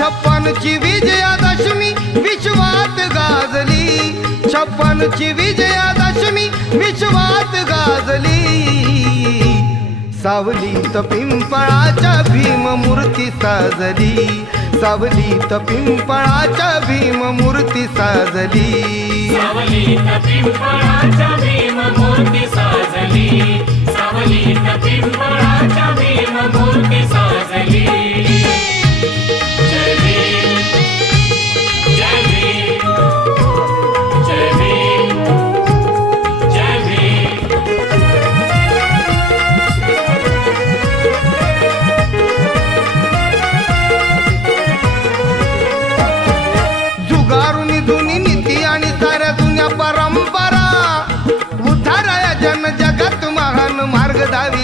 56ची विजयादशमी विश्वात गाजली, 56ची विजयादशमी विश्वात गाजली। सावलीत पिंपळाच्या भीम मूर्ती साजली, सावलीत पिंपळाच्या भीम मूर्ती साजली, सावलीत पिंपळाच्या भीम मूर्ती साजली, सावलीत पिंपळाच्या भीम मूर्ती साजली। जय भीम जय भीम जय भीम जय भीम। जुगारुनी जुनी नीती आणि साऱ्या जुन्या परंपरा, उद्धाराया जन जगत महान मार्ग दावी